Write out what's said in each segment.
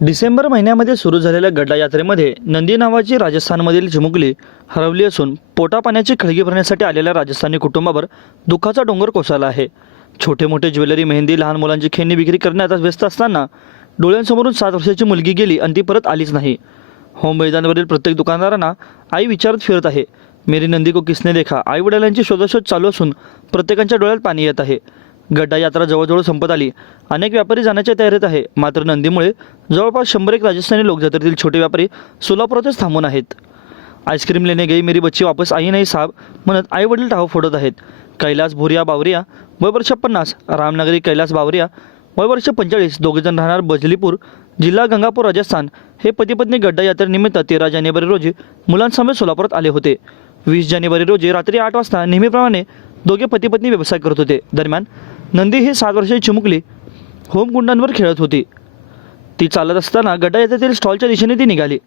डिसेंबर महिन्यामध्ये सुरू झालेल्या गड्डा यात्रेमध्ये नंदी नावाची राजस्थानमधील चिमुकली हरवली असून पोटापाण्याची खळगी भरण्यासाठी आलेल्या राजस्थानी कुटुंबावर दुःखाचा डोंगर कोसळला आहे। छोटे मोठे ज्वेलरी, मेहंदी, लहान मुलांची खेळणी विक्री करण्यात व्यस्त असताना डोळ्यांसमोरून 7 वर्षाची मुलगी गेली आणि ती परत आलीच नाही। होम मैदानावरील प्रत्येक दुकानदारांना आई विचारत फिरत आहे, मेरी नंदी को किसने देखा। आई वडिलांची शोधाशोध चालू असून प्रत्येकाच्या डोळ्यात पाणी येत आहे। गड्डा यात्रा जवळजवळ संपत आली। अनेक व्यापारी जाण्याच्या तयारीत आहे, मात्र नंदीमुळे जवळपास 100 राजस्थानी लोक जत्रेतील छोटे व्यापारी सोलापुरातच थांबून आहेत। आईस्क्रीम लेने गई मेरी बच्ची वापस आई नाही साहब म्हणत आई वडील टाहो फोडत आहेत। कैलास भुरिया बावरिया वय वर्ष 50, रामनगरी कैलास बावरिया वय वर्ष 45, दोघेजण राहणार बजलीपूर, जिल्हा गंगापूर, राजस्थान हे पती पत्नी गड्डा यात्रेनिमित्त 13 जानेवारी रोजी मुलांसमेत सोलापुरात आले होते। 20 जानेवारी रोजी रात्री 8 वाजता नेहमीप्रमाणे दोघे पती पत्नी व्यवसाय करत होते। दरम्यान नंदी ही 7 वर्षाची चिमुकली होमकुंडांवर खेळत होती। ती चालत असताना गड्डा येथील स्टॉलच्या दिशेने ती निघाली।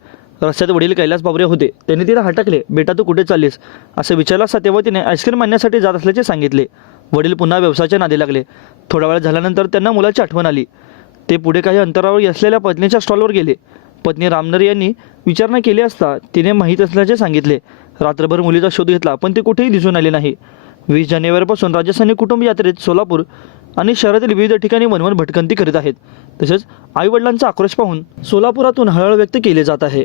रस्त्यात वडील कैलास बावरे होते। त्यांनी तिला हटकले, बेटा तू कुठे चाललीस असं विचारलं असता तेव्हा तिने आईस्क्रीम आणण्यासाठी जात असल्याचे सांगितले। वडील पुन्हा व्यवसायाच्या नादी लागले। थोडा वेळ झाल्यानंतर त्यांना मुलाची आठवण आली। ते पुढे काही अंतरावर असलेल्या पत्नीच्या स्टॉलवर गेले। पत्नी रामनरी यांनी विचारणा केली असता तिने माहीत असल्याचे सांगितले। रात्रभर मुलीचा शोध घेतला पण ती कुठेही दिसून आली नाही। 20 जानेवारीपासून राजस्थानी कुटुंब यात्रेत सोलापूर आणि शहरातील विविध ठिकाणी वनवन भटकंती करीत आहेत। तसेच आईवडिलांचा आक्रोश पाहून सोलापुरातून हळहळ व्यक्त केली जात आहे।